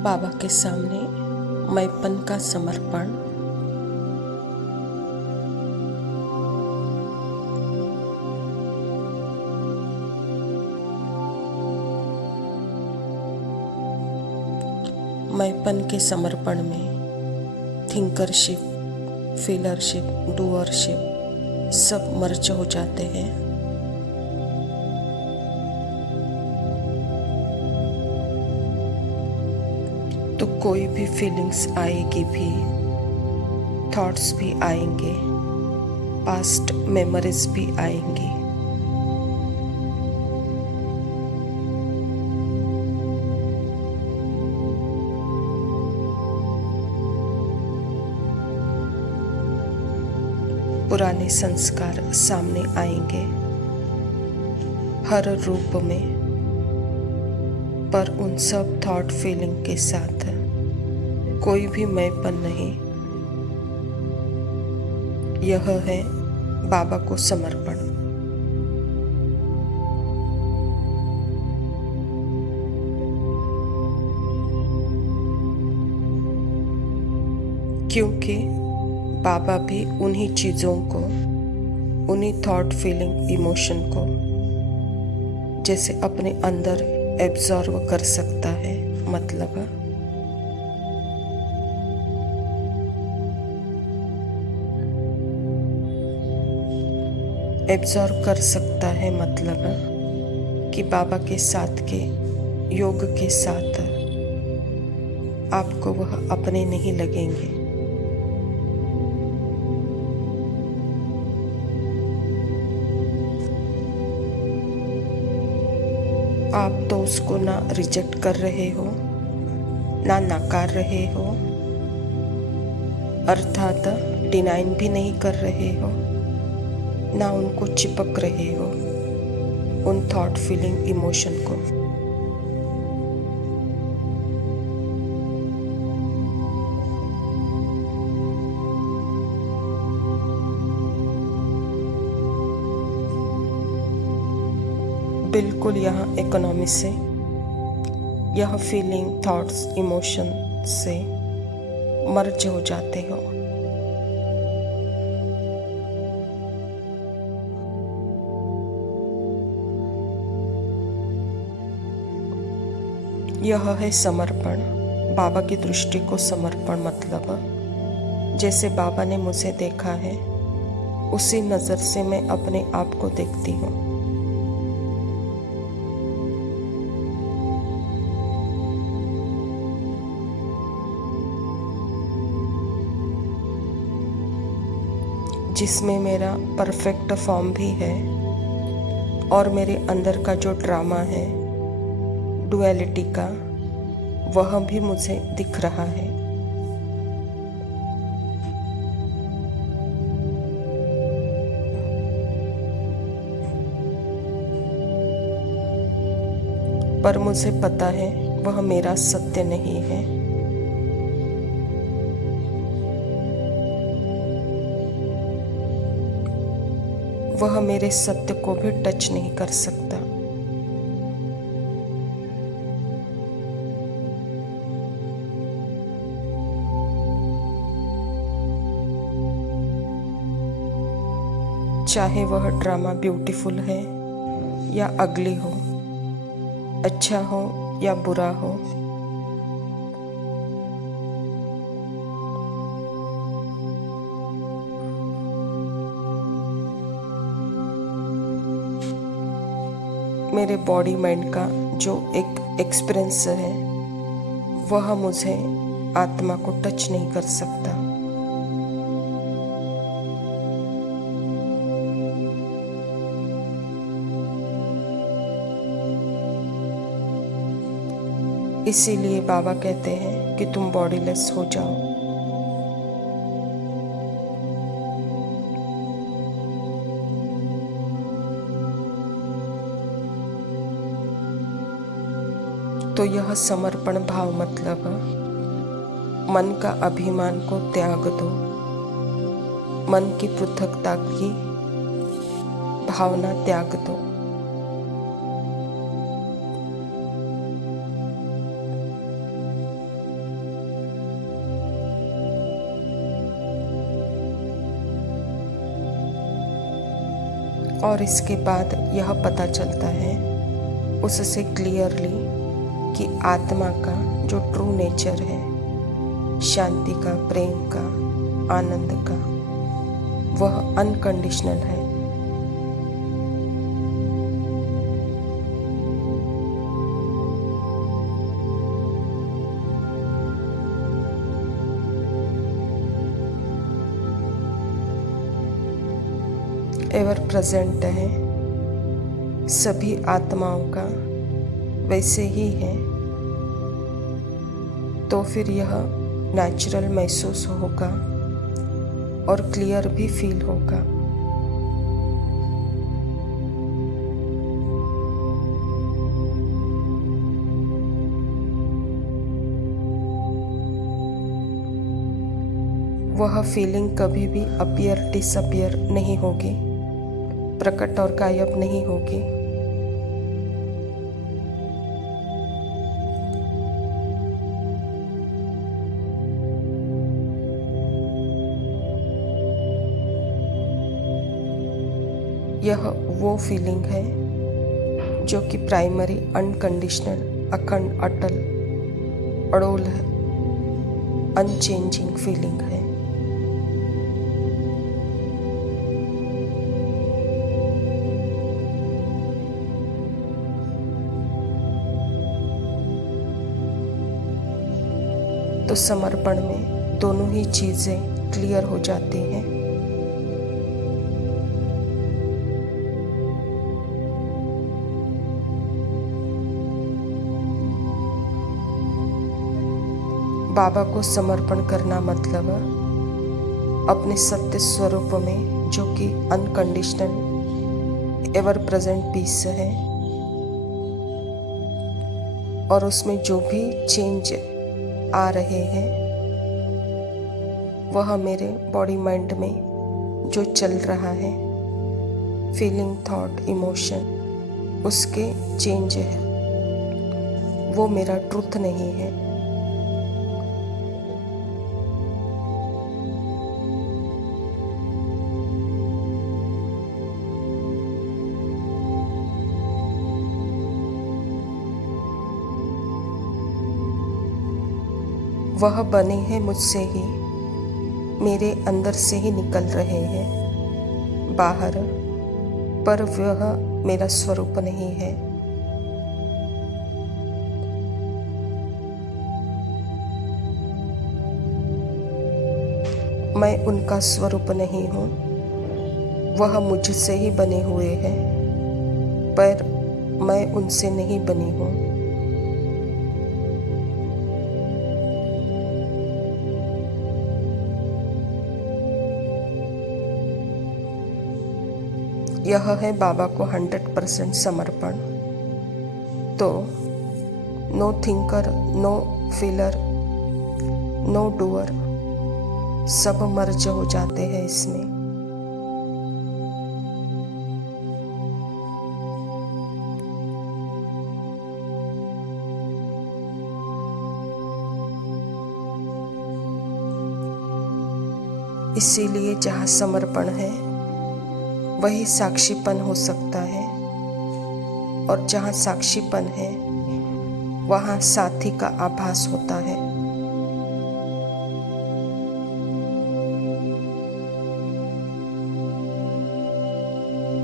बाबा के सामने मैंपन का समर्पण। मैंपन के समर्पण में थिंकरशिप, फीलरशिप, डूअरशिप सब मर्ज हो जाते हैं। तो कोई भी फीलिंग्स आएगी भी, थॉट्स भी आएंगे, पास्ट मेमोरीज भी आएंगी। पुराने संस्कार सामने आएंगे हर रूप में, पर उन सब थॉट फीलिंग के साथ कोई भी मैंपन नहीं। यह है बाबा को समर्पण। क्योंकि बाबा भी उन्हीं चीज़ों को, उन्हीं थॉट फीलिंग इमोशन को जैसे अपने अंदर एब्जॉर्व कर सकता है, मतलब एब्जॉर्व कर सकता है, मतलब कि बाबा के साथ के योग के साथ आपको वह अपने नहीं लगेंगे। आप तो उसको ना रिजेक्ट कर रहे हो, ना नकार रहे हो, अर्थात डिनाइन भी नहीं कर रहे हो, ना उनको चिपक रहे हो, उन थॉट फीलिंग इमोशन को। बिल्कुल यहाँ इकोनॉमी से, यह फीलिंग, थॉट्स, इमोशन से मर्ज हो जाते हो। यह है समर्पण, बाबा की दृष्टि को समर्पण। मतलब जैसे बाबा ने मुझे देखा है, उसी नज़र से मैं अपने आप को देखती हूँ। जिसमें मेरा परफेक्ट फॉर्म भी है और मेरे अंदर का जो ड्रामा है डुअलिटी का, वह भी मुझे दिख रहा है। पर मुझे पता है वह मेरा सत्य नहीं है। वह मेरे सत्य को भी टच नहीं कर सकता। चाहे वह ड्रामा ब्यूटीफुल है या अगली हो, अच्छा हो या बुरा हो, मेरे बॉडी माइंड का जो एक एक्सपीरियंस है, वह मुझे आत्मा को टच नहीं कर सकता। इसीलिए बाबा कहते हैं कि तुम बॉडीलेस हो जाओ। तो यह समर्पण भाव मतलब मन का अभिमान को त्याग दो, मन की पृथकता की भावना त्याग दो। और इसके बाद यह पता चलता है उससे क्लियरली कि आत्मा का जो ट्रू नेचर है, शांति का, प्रेम का, आनंद का, वह अनकंडीशनल है। एवर प्रेजेंट है, सभी आत्माओं का वैसे ही है, तो फिर यह नेचुरल महसूस होगा और क्लियर भी फील होगा। वह फीलिंग कभी भी अपीयर डिसअपीयर नहीं होगी, प्रकट और गायब नहीं होगी। यह वो फीलिंग है जो कि प्राइमरी, अनकंडीशनल, अखंड, अटल, अड़ोल है, अनचेंजिंग फीलिंग है। तो समर्पण में दोनों ही चीजें क्लियर हो जाती हैं। बाबा को समर्पण करना मतलब अपने सत्य स्वरूप में, जो कि अनकंडीशनल एवर प्रेजेंट पीस है, और उसमें जो भी चेंज आ रहे हैं वह मेरे बॉडी माइंड में जो चल रहा है, फीलिंग, थॉट, इमोशन, उसके चेंज है, वो मेरा ट्रूथ नहीं है। वह बने हैं मुझसे ही, मेरे अंदर से ही निकल रहे हैं बाहर, पर वह मेरा स्वरूप नहीं है। मैं उनका स्वरूप नहीं हूँ, वह मुझसे ही बने हुए हैं, पर मैं उनसे नहीं बनी हूँ। यह है बाबा को 100% समर्पण। तो no thinker, no feeler, no doer, सब मर्ज हो जाते हैं इसमें। इसीलिए जहाँ समर्पण है वही साक्षीपन हो सकता है, और जहाँ साक्षीपन है वहाँ साथी का आभास होता है।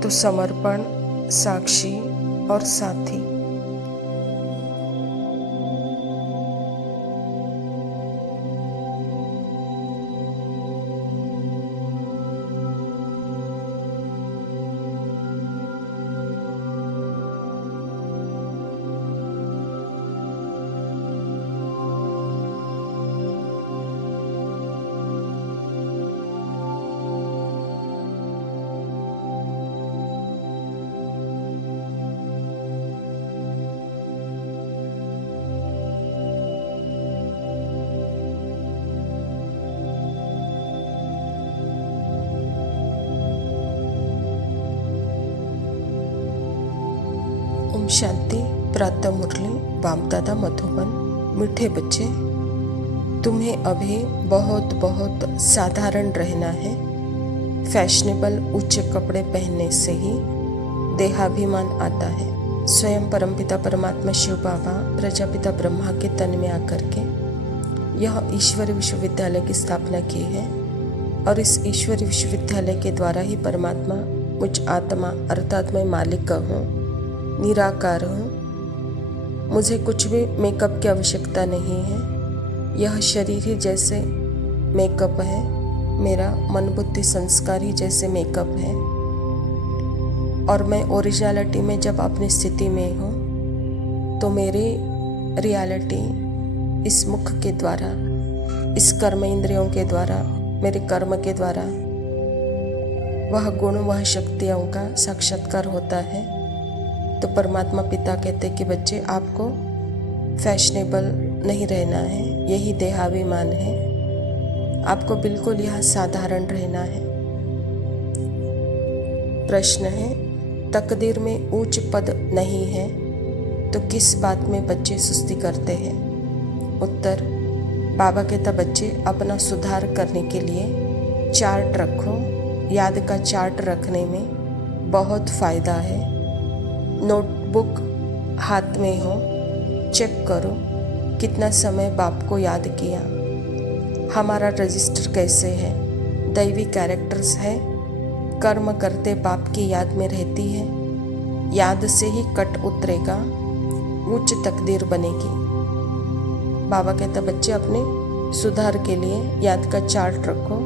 तो समर्पण, साक्षी और साथी, ओम शांति। प्रातः मुरली, बाप-दादा मधुबन। मीठे बच्चे, तुम्हें अभी बहुत बहुत साधारण रहना है, फैशनेबल ऊंचे कपड़े पहनने से ही देहाभिमान आता है। स्वयं परमपिता परमात्मा शिव बाबा प्रजापिता ब्रह्मा के तन में आकर के यह ईश्वरी विश्वविद्यालय की स्थापना की है और इस ईश्वरी विश्वविद्यालय के द्वारा ही परमात्मा मुझ आत्मा अर्थात मैं मालिक हूँ, निराकार हूँ। मुझे कुछ भी मेकअप की आवश्यकता नहीं है। यह शरीर ही जैसे मेकअप है, मेरा मन बुद्धि संस्कार ही जैसे मेकअप है और मैं ओरिजिनलिटी में जब अपनी स्थिति में हूँ तो मेरी रियलिटी इस मुख के द्वारा, इस कर्म इंद्रियों के द्वारा, मेरे कर्म के द्वारा वह गुण वह शक्तियों का साक्षात्कार होता है। तो परमात्मा पिता कहते कि बच्चे आपको फैशनेबल नहीं रहना है, यही देहाभिमान है, आपको बिल्कुल यह साधारण रहना है। प्रश्न है, तकदीर में ऊंच पद नहीं है तो किस बात में बच्चे सुस्ती करते हैं? उत्तर, बाबा कहता बच्चे अपना सुधार करने के लिए चार्ट रखो। याद का चार्ट रखने में बहुत फ़ायदा है। नोटबुक हाथ में हो, चेक करो कितना समय बाप को याद किया, हमारा रजिस्टर कैसे है, दैवी कैरेक्टर्स है, कर्म करते बाप की याद में रहती है, याद से ही कट उतरेगा, उच्च तकदीर बनेगी। बाबा कहता बच्चे अपने सुधार के लिए याद का चार्ट रखो,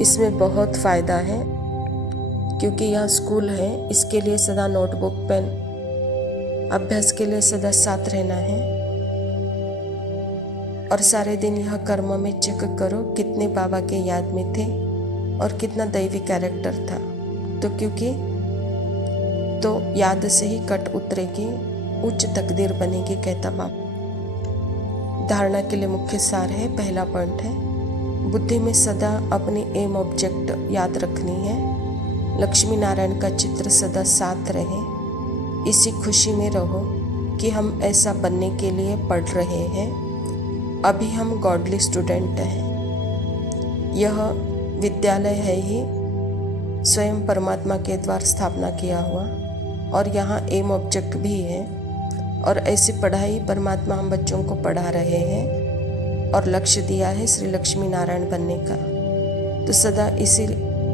इसमें बहुत फ़ायदा है क्योंकि यह स्कूल है, इसके लिए सदा नोटबुक पेन अभ्यास के लिए सदा साथ रहना है और सारे दिन यह कर्म में चेक करो कितने बाबा के याद में थे और कितना दैवी कैरेक्टर था। तो क्योंकि तो याद से ही कट उतरेगी, उच्च तकदीर बनेगी, कहता बाप। धारणा के लिए मुख्य सार है, पहला पॉइंट है बुद्धि में सदा अपनी एम ऑब्जेक्ट याद रखनी है। लक्ष्मी नारायण का चित्र सदा साथ रहे, इसी खुशी में रहो कि हम ऐसा बनने के लिए पढ़ रहे हैं। अभी हम गॉडली स्टूडेंट हैं। यह विद्यालय है ही स्वयं परमात्मा के द्वारा स्थापना किया हुआ और यहाँ एम ऑब्जेक्ट भी है और ऐसी पढ़ाई परमात्मा हम बच्चों को पढ़ा रहे हैं और लक्ष्य दिया है श्री लक्ष्मी नारायण बनने का। तो सदा इसी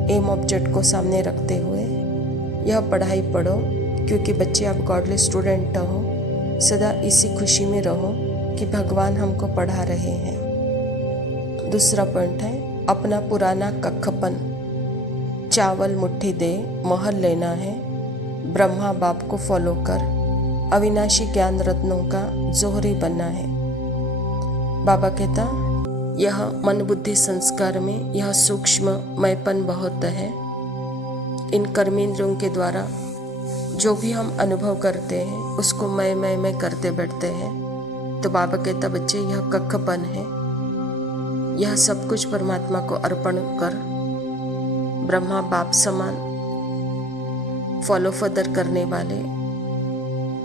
एम ऑब्जेक्ट को सामने रखते हुए यह पढ़ाई पढ़ो क्योंकि बच्चे आप गॉडली स्टूडेंट हो। सदा इसी खुशी में रहो कि भगवान हमको पढ़ा रहे हैं। दूसरा पॉइंट है अपना पुराना कखपन, चावल मुट्ठी दे महल लेना है। ब्रह्मा बाप को फॉलो कर अविनाशी ज्ञान रत्नों का जोहरी बनना है। बाबा कहता यह मन बुद्धि संस्कार में यह सूक्ष्म मैपन बहुत है। इन कर्मेंद्रियों के द्वारा जो भी हम अनुभव करते हैं उसको मैं करते बैठते हैं। तो बाबा कहता बच्चे यह कखपन है, यह सब कुछ परमात्मा को अर्पण कर ब्रह्मा बाप समान फॉलो फर्दर करने वाले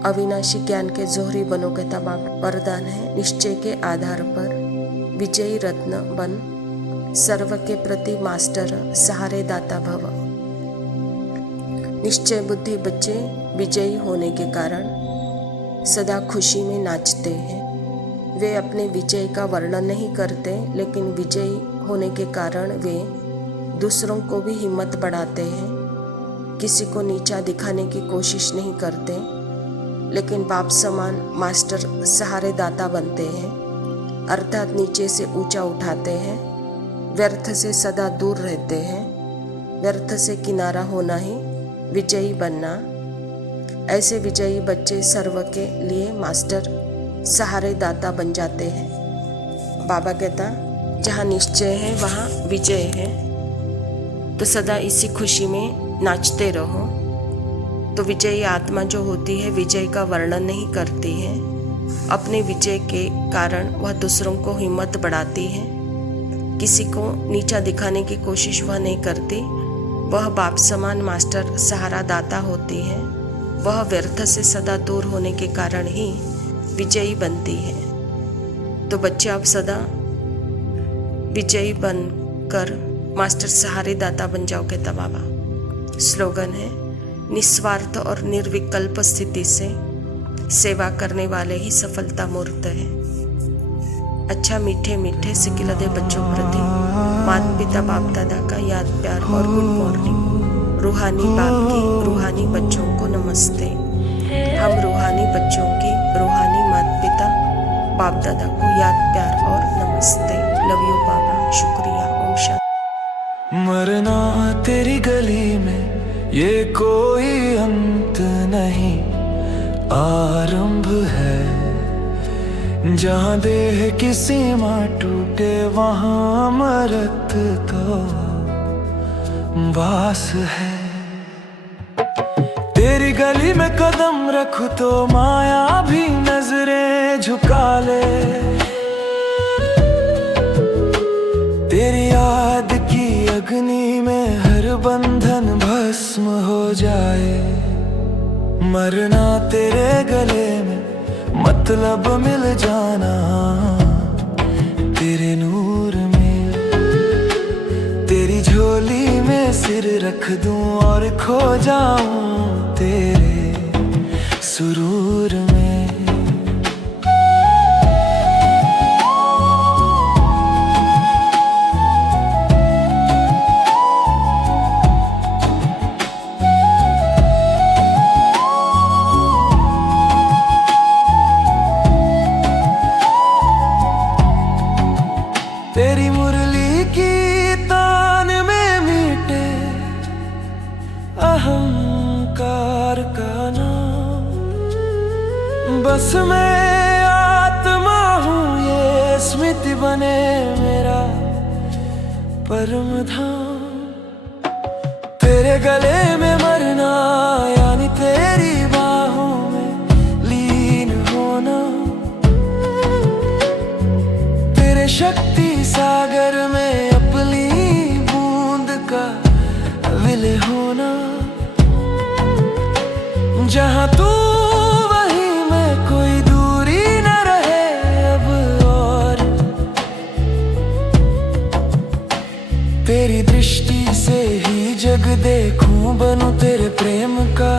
अविनाशी ज्ञान के जोहरी बनो, कहता बाप। वरदान है निश्चय के आधार पर विजयी रत्न बन, सर्व के प्रति मास्टर सहारे दाता भव। निश्चय बुद्धि बच्चे विजयी होने के कारण सदा खुशी में नाचते हैं। वे अपने विजय का वर्णन नहीं करते, लेकिन विजयी होने के कारण वे दूसरों को भी हिम्मत बढ़ाते हैं। किसी को नीचा दिखाने की कोशिश नहीं करते, लेकिन बाप समान मास्टर सहारे दाता बनते हैं, अर्थात नीचे से ऊंचा उठाते हैं। व्यर्थ से सदा दूर रहते हैं। व्यर्थ से किनारा होना ही विजयी बनना। ऐसे विजयी बच्चे सर्व के लिए मास्टर सहारे दाता बन जाते हैं। बाबा कहता जहाँ निश्चय है वहाँ विजय है, तो सदा इसी खुशी में नाचते रहो। तो विजयी आत्मा जो होती है विजय का वर्णन नहीं करती है, अपने विजय के कारण वह दूसरों को हिम्मत बढ़ाती है। किसी को नीचा दिखाने की कोशिश वह नहीं करती। वह बाप समान मास्टर सहारा दाता होती है। वह व्यर्थ से सदा दूर होने के कारण ही विजयी बनती है। तो बच्चे आप सदा विजयी बनकर मास्टर सहारे दाता बन जाओ कहता बाबा। स्लोगन है, निस्वार्थ और निर्विकल्प स्थिति से सेवा करने वाले ही सफलता मूर्त है। अच्छा, मीठे मीठे सिकिलदे बच्चों प्रति माता पिता बाप दादा का याद प्यार और गुड मॉर्निंग। रूहानी बाप की रूहानी बच्चों को नमस्ते। हम रूहानी बच्चों की रूहानी माता पिता बाप दादा को याद प्यार और नमस्ते। लव यू बाबा, शुक्रिया, ओम शांति। मरना तेरी गली में ये कोई अंत नहीं, आरंभ है। जहाँ देह की सीमा टूटे वहाँ अमरत तो वास है। तेरी गली में कदम रखूं तो माया भी नजरें झुका ले। तेरी याद की अग्नि में हर बंधन भस्म हो जाए। मरना तेरे गले में मतलब मिल जाना तेरे नूर में। तेरी झोली में सिर रख दूं और खो जाऊं तेरे सुरूर में। तेरी मुरली की तान में मीटे अहंकार का नाम। बस मैं आत्मा हूँ, ये स्मृति बने मेरा परम धाम। तेरे गले में मरना यानी तेरी बाहों में लीन होना। तेरे शक्ति सागर में अपनी बूंद का विलय होना। जहाँ तू वहीं मैं, कोई दूरी न रहे अब और। तेरी दृष्टि से ही जग देखूं, बनूं तेरे प्रेम का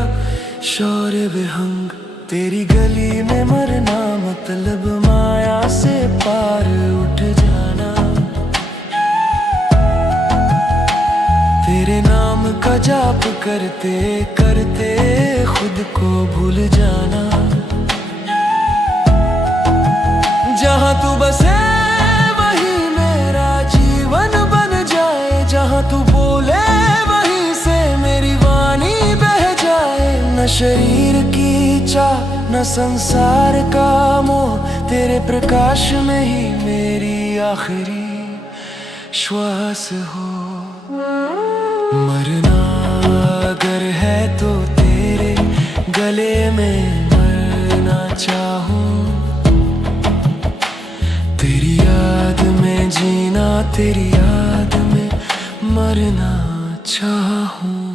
शौर्य विहंग। तेरी गली में मरना मतलब माया से पार उठ जाना। तेरे नाम का जाप करते करते खुद को भूल जाना। जहाँ तू बसे वहीं मेरा जीवन बन जाए। जहाँ तू बोले वहीं से मेरी वाणी बह जाए। न शरीर की चाह न संसार का मोह, तेरे प्रकाश में ही मेरी आखिरी श्वास हो। मरना अगर है तो तेरे गले में मरना चाहूं। तेरी याद में जीना, तेरी याद में मरना चाहूं।